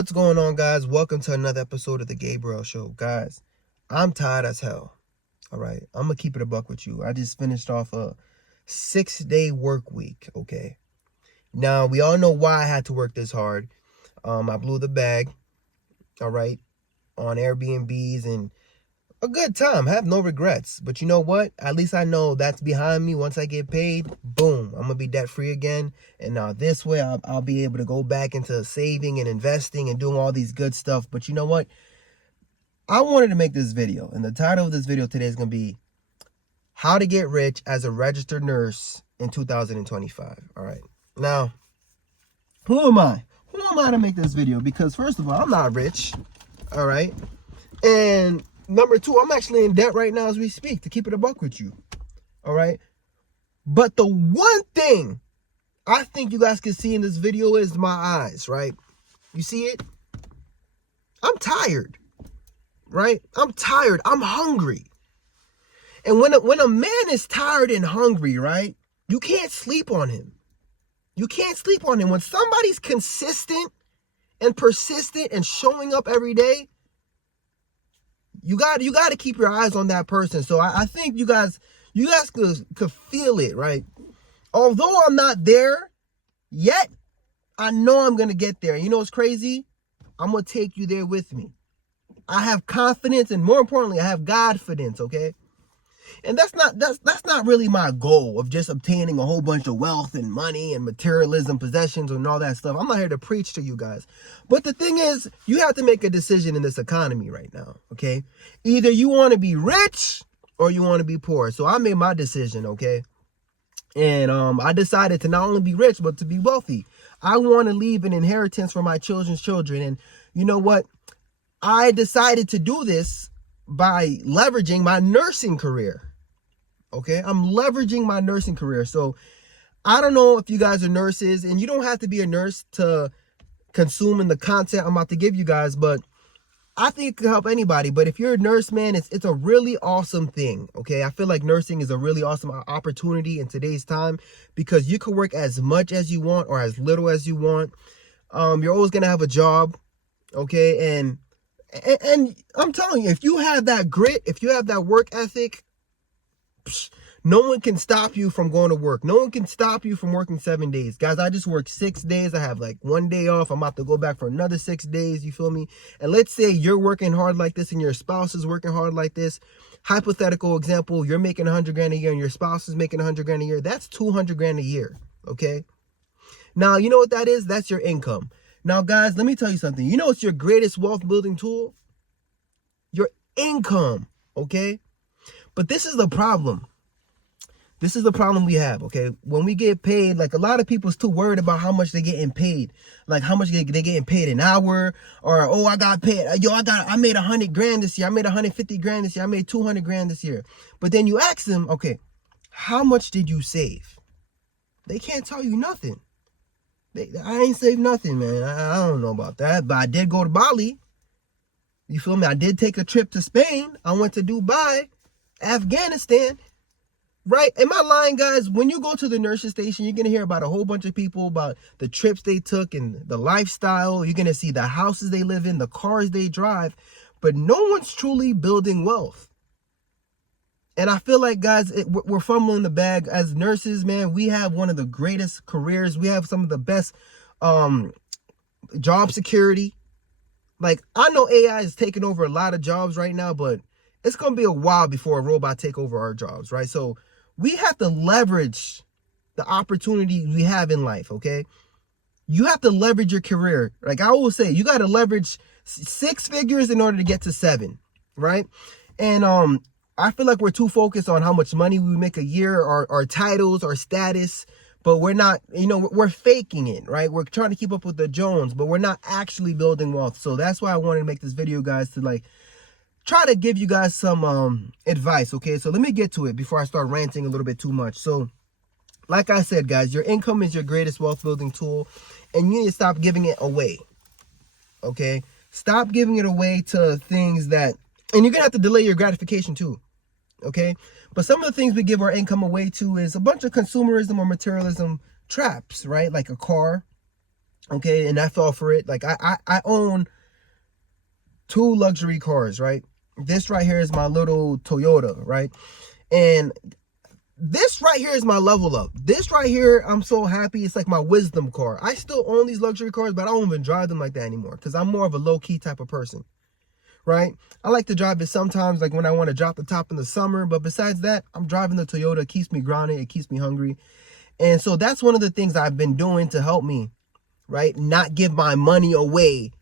What's going on, guys? Welcome to another episode of the Gabriel Show. Guys, I'm tired as hell. All right, I'm gonna keep it a buck with you. I just finished off a 6-day work week. Okay, now we all know why I had to work this hard. I blew the bag. All right, on Airbnbs and a good time. I have no regrets. But you know what? At least I know that's behind me. Once I get paid, boom, I'm gonna be debt free again. And now this way, I'll be able to go back into saving and investing and doing all these good stuff. But you know what? I wanted to make this video, and the title of this video today is gonna be how to get rich as a registered nurse in 2025. All right. Now, who am I? Who am I to make this video? Because first of all, I'm not rich. All right. And number two, I'm actually in debt right now as we speak, to keep it a buck with you. All right. But the one thing I think you guys can see in this video is my eyes, right? You see it? I'm tired, right? I'm tired. I'm hungry. And when a man is tired and hungry, right, you can't sleep on him. You can't sleep on him. When somebody's consistent and persistent and showing up every day, you got to keep your eyes on that person. So I think you guys could feel it, right? Although I'm not there yet, I know I'm going to get there. You know what's crazy? I'm going to take you there with me. I have confidence, and more importantly, I have Godfidence, okay? And that's not really my goal of just obtaining a whole bunch of wealth and money and materialism, possessions, and all that stuff. I'm not here to preach to you guys. But the thing is, you have to make a decision in this economy right now, okay? Either you want to be rich or you want to be poor. So I made my decision, okay? And I decided to not only be rich, but to be wealthy. I want to leave an inheritance for my children's children. And you know what? I decided to do this by leveraging my nursing career. Okay, I'm leveraging my nursing career. So I don't know if you guys are nurses, and you don't have to be a nurse to consume in the content I'm about to give you guys, but I think it could help anybody. But if you're a nurse, man, it's a really awesome thing. Okay, I feel like nursing is a really awesome opportunity in today's time, because you can work as much as you want or as little as you want. You're always gonna have a job. Okay, and I'm telling you, if you have that grit, if you have that work ethic, no one can stop you from going to work. No one can stop you from working 7 days. Guys, I just worked 6 days. I have like 1 day off. I'm about to go back for another 6 days. You feel me? And let's say you're working hard like this and your spouse is working hard like this. Hypothetical example, you're making 100 grand a year and your spouse is making 100 grand a year. That's 200 grand a year. Okay. Now, you know what that is? That's your income. Now, guys, let me tell you something. You know what's your greatest wealth building tool? Your income. Okay. But this is the problem. This is the problem we have, okay? When we get paid, like a lot of people's too worried about how much they're getting paid. Like how much they're getting paid an hour, or, oh, I got paid. I made 100 grand this year. I made 150 grand this year. I made 200 grand this year. But then you ask them, okay, how much did you save? They can't tell you nothing. I ain't saved nothing, man. I don't know about that. But I did go to Bali. You feel me? I did take a trip to Spain. I went to Dubai, Afghanistan. Right? Am I lying, guys? When you go to the nurse's station, you're going to hear about a whole bunch of people, about the trips they took and the lifestyle. You're going to see the houses they live in, the cars they drive. But no one's truly building wealth. And I feel like, guys, we're fumbling the bag. As nurses, man, we have one of the greatest careers. We have some of the best job security. Like, I know AI is taking over a lot of jobs right now, but it's going to be a while before a robot take over our jobs, right? So we have to leverage the opportunity we have in life, okay? You have to leverage your career. Like I always say, you got to leverage 6 figures in order to get to 7, right? And I feel like we're too focused on how much money we make a year, our titles, our status, but we're not, we're faking it, right? We're trying to keep up with the Jones, but we're not actually building wealth. So that's why I wanted to make this video, guys, to like try to give you guys some advice, okay? So let me get to it before I start ranting a little bit too much. So like I said, guys, your income is your greatest wealth building tool, and you need to stop giving it away, okay? Stop giving it away to things that, and you're gonna have to delay your gratification too, okay? But some of the things we give our income away to is a bunch of consumerism or materialism traps, right? Like a car, Okay, and I fell for it. Like I own 2 luxury cars, right? This right here is my little Toyota, right? And this right here is my level up. This right here, I'm so happy. It's like my wisdom car. I still own these luxury cars, but I don't even drive them like that anymore because I'm more of a low-key type of person, right? I like to drive it sometimes, like when I want to drop the top in the summer. But besides that, I'm driving the Toyota. It keeps me grounded. It keeps me hungry. And so that's one of the things I've been doing to help me, right? Not give my money away.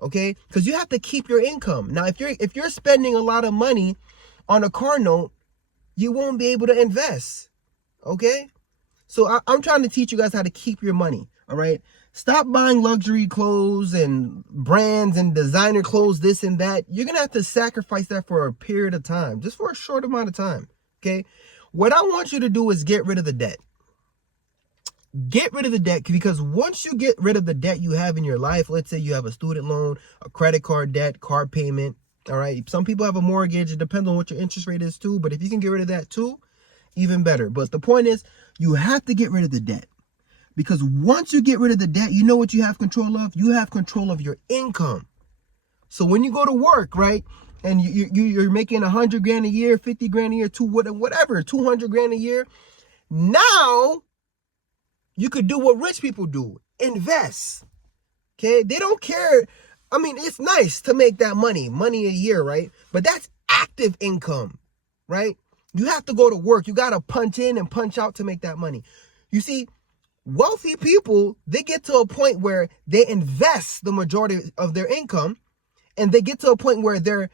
Okay? Because you have to keep your income. Now, if you're spending a lot of money on a car note, you won't be able to invest. Okay? So I'm trying to teach you guys how to keep your money. All right? Stop buying luxury clothes and brands and designer clothes, this and that. You're going to have to sacrifice that for a period of time, just for a short amount of time. Okay? What I want you to do is get rid of the debt. Get rid of the debt, because once you get rid of the debt you have in your life, let's say you have a student loan, a credit card debt, car payment, all right? Some people have a mortgage. It depends on what your interest rate is too, but if you can get rid of that too, even better. But the point is, you have to get rid of the debt, because once you get rid of the debt, you know what you have control of? You have control of your income. So when you go to work, right, and you're making 100 grand a year, 50 grand a year, whatever, 200 grand a year, now you could do what rich people do. Invest. Okay? They don't care. I mean, it's nice to make that money a year, right? But that's active income, right? You have to go to work. You got to punch in and punch out to make that money. You see, wealthy people, they get to a point where they invest the majority of their income, and they get to a point where their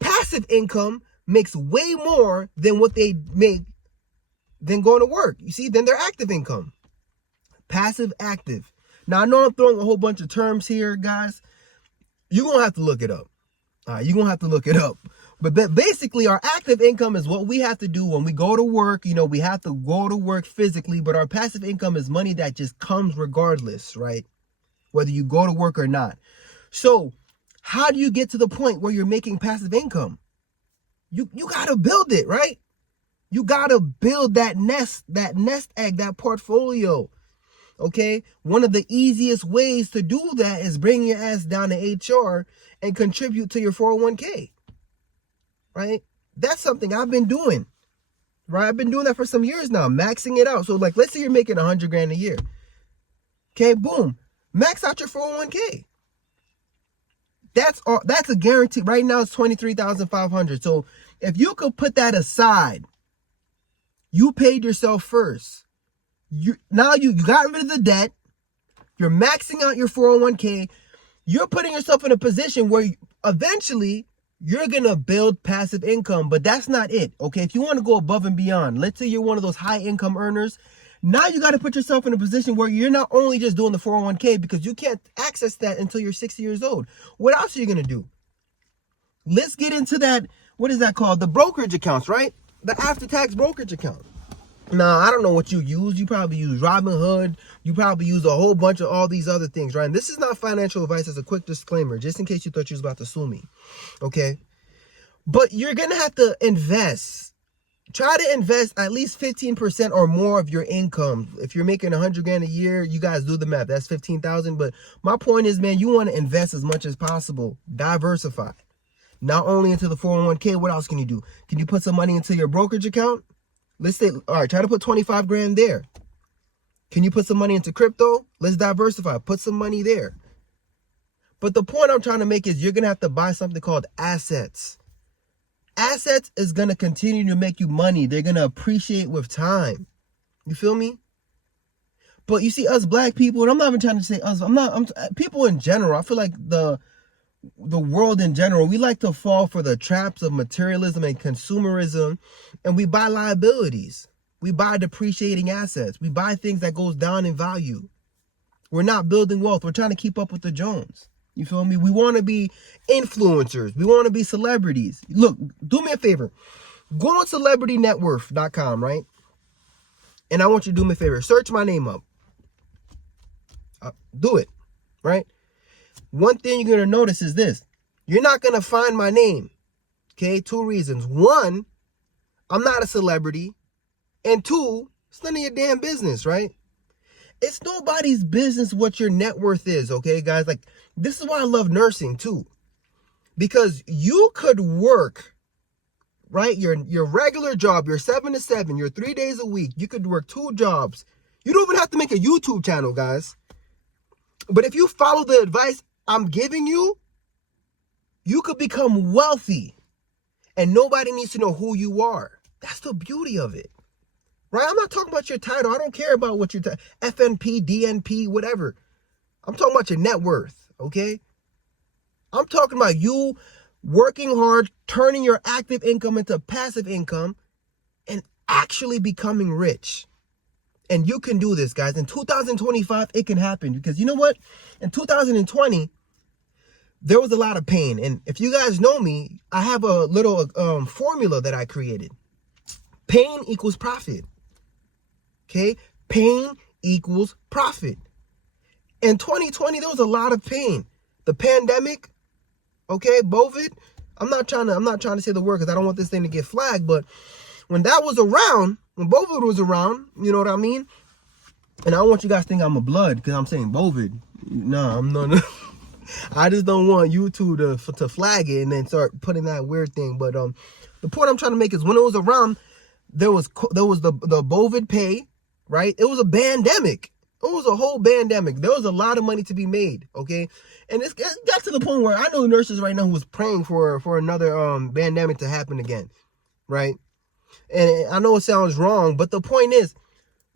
passive income makes way more than what they make than going to work. You see, than their active income. Passive, active. Now, I know I'm throwing a whole bunch of terms here, guys. You're going to have to look it up. You're going to have to look it up. But basically, our active income is what we have to do when we go to work. You know, we have to go to work physically, but our passive income is money that just comes regardless, right? Whether you go to work or not. So, how do you get to the point where you're making passive income? You got to build it, right? You got to build that nest egg, that portfolio. Okay, one of the easiest ways to do that is bring your ass down to HR and contribute to your 401k, right? That's something I've been doing, right? I've been doing that for some years now, maxing it out. So like, let's say you're making 100 grand a year. Okay, boom, max out your 401k. That's a guarantee. Right now it's 23,500. So if you could put that aside, you paid yourself first. Now you got rid of the debt. You're maxing out your 401k. You're putting yourself in a position where eventually you're going to build passive income, but that's not it. Okay. If you want to go above and beyond, let's say you're one of those high income earners. Now you got to put yourself in a position where you're not only just doing the 401k, because you can't access that until you're 60 years old. What else are you going to do? Let's get into that. What is that called? The brokerage accounts, right? The after-tax brokerage account. Now, I don't know what you use. You probably use Robinhood. You probably use a whole bunch of all these other things, right? And this is not financial advice. As a quick disclaimer, just in case you thought you was about to sue me, okay? But you're going to have to invest. Try to invest at least 15% or more of your income. If you're making 100 grand a year, you guys do the math. That's 15,000. But my point is, man, you want to invest as much as possible. Diversify. Not only into the 401k, what else can you do? Can you put some money into your brokerage account? Let's say, all right, try to put 25 grand there. Can you put some money into crypto? Let's diversify. Put some money there. But the point I'm trying to make is you're going to have to buy something called assets. Assets is going to continue to make you money. They're going to appreciate with time. You feel me? But you see, us black people, and I'm not even trying to say us, people in general, I feel like the world in general, we like to fall for the traps of materialism and consumerism, and we buy liabilities. We buy depreciating assets. We buy things that goes down in value. We're not building wealth. We're trying to keep up with the Jones. You feel me? We want to be influencers. We want to be celebrities. Look, do me a favor. Go on celebritynetworth.com, right? And I want you to do me a favor. Search my name up. Do it, right? One thing you're going to notice is this. You're not going to find my name. Okay? 2 reasons. 1, I'm not a celebrity. And 2, it's none of your damn business, right? It's nobody's business what your net worth is, okay, guys? Like, this is why I love nursing too. Because you could work, right? Your regular job, your 7 to 7, your 3 days a week. You could work 2 jobs. You don't even have to make a YouTube channel, guys. But if you follow the advice I'm giving you, you could become wealthy. And nobody needs to know who you are. That's the beauty of it. Right? I'm not talking about your title. I don't care about what your FNP, DNP, whatever. I'm talking about your net worth, okay? I'm talking about you working hard, turning your active income into passive income, and actually becoming rich. And you can do this, guys. In 2025, it can happen. Because you know what? In 2020, there was a lot of pain. And if you guys know me, I have a little formula that I created. Pain equals profit. Okay? Pain equals profit. In 2020, there was a lot of pain. The pandemic, okay, COVID. I'm not trying to say the word because I don't want this thing to get flagged, but when that was around, when COVID was around, you know what I mean? And I don't want you guys to think I'm a blood because I'm saying COVID. No, I'm not. I just don't want YouTube to flag it and then start putting that weird thing. But the point I'm trying to make is when it was around, there was the COVID pay, right? It was a pandemic. It was a whole pandemic. There was a lot of money to be made, okay? And it got to the point where I know nurses right now who was praying for another pandemic to happen again, right? And I know it sounds wrong, but the point is,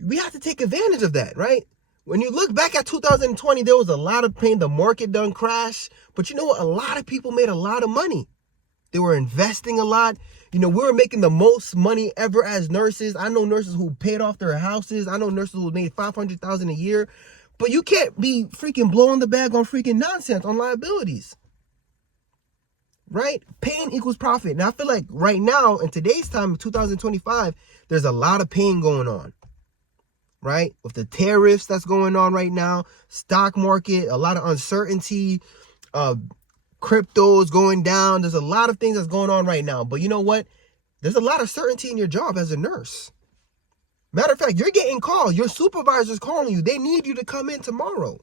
we have to take advantage of that, right? When you look back at 2020, there was a lot of pain. The market done crashed. But you know what? A lot of people made a lot of money. They were investing a lot. You know, we were making the most money ever as nurses. I know nurses who paid off their houses. I know nurses who made $500,000 a year. But you can't be freaking blowing the bag on freaking nonsense, on liabilities. Right? Pain equals profit. And I feel like right now, in today's time, 2025, there's a lot of pain going on. Right? With the tariffs that's going on right now, stock market, a lot of uncertainty, crypto's going down. There's a lot of things that's going on right now. But you know what? There's a lot of certainty in your job as a nurse. Matter of fact, you're getting called. Your supervisor's calling you. They need you to come in tomorrow.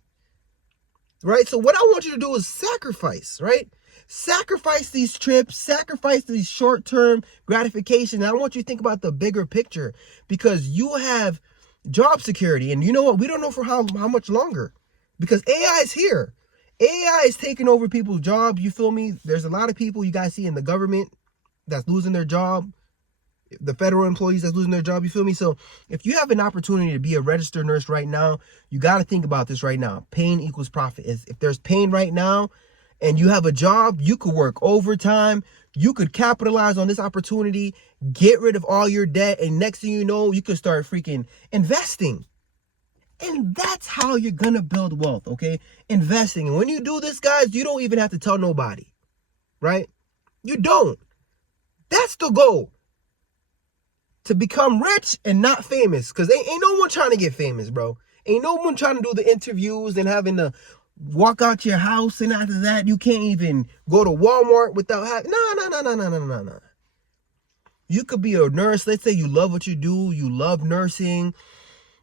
Right? So what I want you to do is sacrifice, right? Sacrifice these trips, sacrifice these short-term gratification. And I want you to think about the bigger picture because you have job security. And you know what? We don't know for how much longer because AI is here. AI is taking over people's jobs. You feel me? There's a lot of people you guys see in the government that's losing their job. The federal employees that's losing their job. You feel me? So if you have an opportunity to be a registered nurse right now, you got to think about this right now. Pain equals profit. If there's pain right now and you have a job, you could work overtime. You could capitalize on this opportunity, get rid of all your debt. And next thing you know, you could start freaking investing. And that's how you're going to build wealth, okay? Investing. And when you do this, guys, you don't even have to tell nobody, right? You don't. That's the goal. To become rich and not famous. Because ain't no one trying to get famous, bro. Ain't no one trying to do the interviews and having to walk out your house. And after that, you can't even go to Walmart without having... No. You could be a nurse. Let's say you love what you do. You love nursing.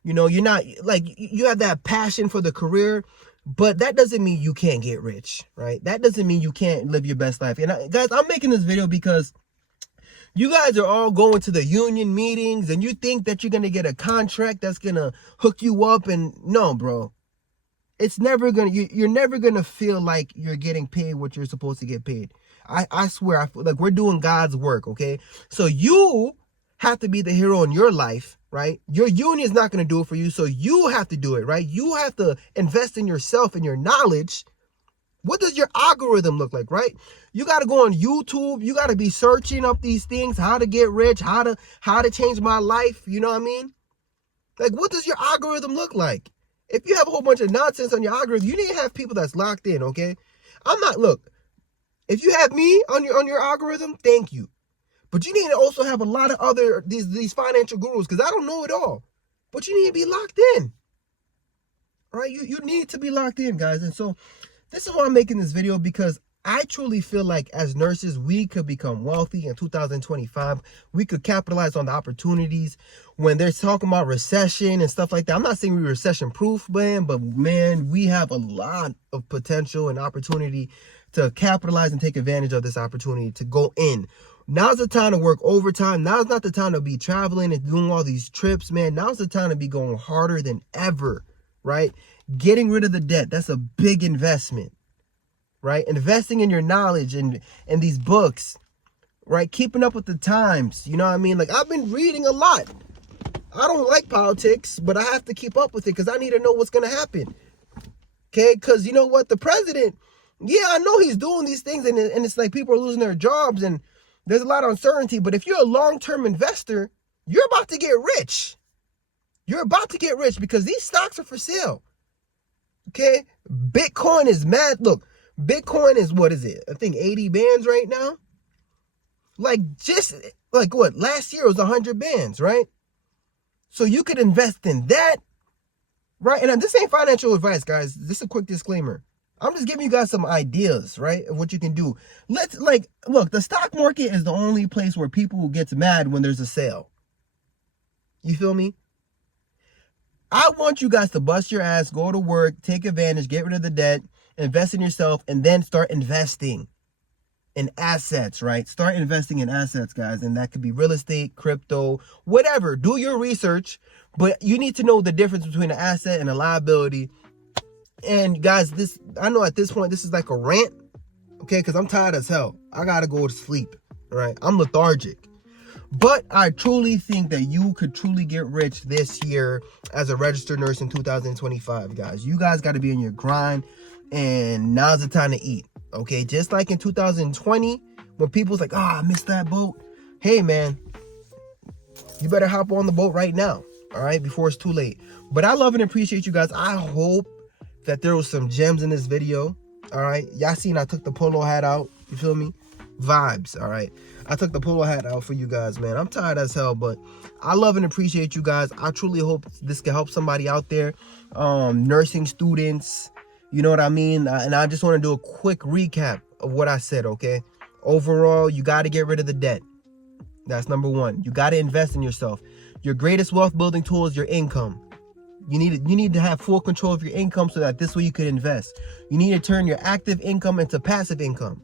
You know, you're not like you have that passion for the career, but that doesn't mean you can't get rich, right? That doesn't mean you can't live your best life. And guys, I'm making this video because you guys are all going to the union meetings and you think that you're going to get a contract that's going to hook you up. And no, bro, it's never going to, you're never going to feel like you're getting paid what you're supposed to get paid. I swear, I feel like we're doing God's work, okay? So you have to be the hero in your life, right? Your union is not going to do it for you, so you have to do it, right? You have to invest in yourself and your knowledge. What does your algorithm look like, right? You got to go on YouTube. You got to be searching up these things, how to get rich, how to change my life. You know what I mean? Like, what does your algorithm look like? If you have a whole bunch of nonsense on your algorithm, you need to have people that's locked in, okay? Look, if you have me on your algorithm, thank you. But you need to also have a lot of other, these financial gurus, because I don't know it all. But you need to be locked in. All right? You need to be locked in, guys. And so this is why I'm making this video, because I truly feel like as nurses, we could become wealthy in 2025. We could capitalize on the opportunities when they're talking about recession and stuff like that. I'm not saying we're recession proof, man, but man, we have a lot of potential and opportunity to capitalize and take advantage of this opportunity to go in. Now's the time to work overtime. Now's not the time to be traveling and doing all these trips, man. Now's the time to be going harder than ever, right? Getting rid of the debt. That's a big investment. Right? Investing in your knowledge and these books, right? Keeping up with the times. You know what I mean? Like, I've been reading a lot. I don't like politics, but I have to keep up with it because I need to know what's going to happen. Okay? Because you know what? The president, yeah, I know he's doing these things and it's like people are losing their jobs and there's a lot of uncertainty. But if you're a long-term investor, you're about to get rich. You're about to get rich because these stocks are for sale. Okay? Bitcoin is mad. Look. Bitcoin is, what is it? I think 80 bands right now. Like, just like what? Last year was 100 bands, right? So you could invest in that, right? And this ain't financial advice, guys. This is a quick disclaimer. I'm just giving you guys some ideas, right, of what you can do. Look, the stock market is the only place where people get mad when there's a sale. You feel me? I want you guys to bust your ass, go to work, take advantage, get rid of the debt, invest in yourself, and then start investing in assets, right? Start investing in assets, guys. And that could be real estate, crypto, whatever. Do your research, but you need to know the difference between an asset and a liability. And guys, I know at this point, this is like a rant, okay? Because I'm tired as hell. I got to go to sleep, right? I'm lethargic. But I truly think that you could truly get rich this year as a registered nurse in 2025, guys. You guys got to be in your grind. And now's the time to eat, okay? Just like in 2020, when people's like, I missed that boat. Hey, man, you better hop on the boat right now, all right, before it's too late. But I love and appreciate you guys. I hope that there was some gems in this video, all right? Y'all seen I took the polo hat out, you feel me? Vibes, all right? I took the polo hat out for you guys, man. I'm tired as hell, but I love and appreciate you guys. I truly hope this can help somebody out there, nursing students. You know what I mean? And I just want to do a quick recap of what I said, okay? Overall, you got to get rid of the debt. That's number one. You got to invest in yourself. Your greatest wealth building tool is your income. You need to have full control of your income so that this way you can invest. You need to turn your active income into passive income,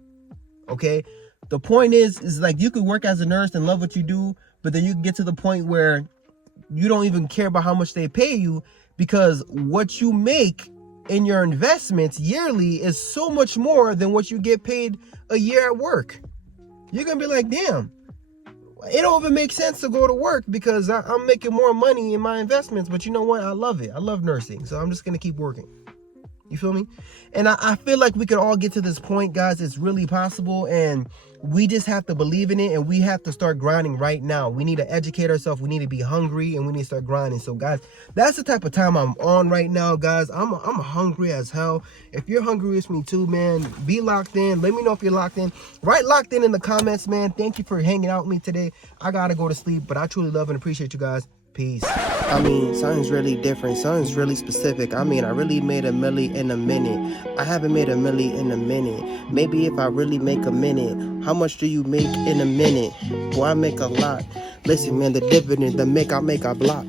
okay? The point is like you could work as a nurse and love what you do, but then you can get to the point where you don't even care about how much they pay you because what you make in your investments yearly is so much more than what you get paid a year at work. You're gonna be like, damn, it don't even make sense to go to work because I'm making more money in my investments. But you know what? I love it. I love nursing, so I'm just gonna keep working. You feel me? And I feel like we could all get to this point, guys. It's really possible, and we just have to believe in it, and we have to start grinding right now. We need to educate ourselves. We need to be hungry, and we need to start grinding. So, guys, that's the type of time I'm on right now, guys. I'm hungry as hell. If you're hungry with me too, man, be locked in. Let me know if you're locked in. Write locked in the comments, man. Thank you for hanging out with me today. I got to go to sleep, but I truly love and appreciate you guys. Peace. I mean, something's really different. Something's really specific. I mean, I really made a milli in a minute. I haven't made a milli in a minute. Maybe if I really make a minute. How much do you make in a minute? Boy, I make a lot. Listen, man, the dividend, the make I block.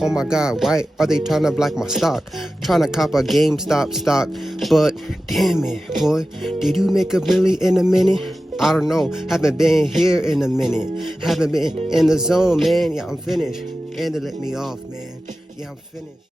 Oh my God, why are they trying to block my stock? Trying to cop a GameStop stock. But damn it, boy, did you make a milli in a minute? I don't know. Haven't been here in a minute. Haven't been in the zone, man. Yeah, I'm finished. And they let me off, man. Yeah, I'm finished.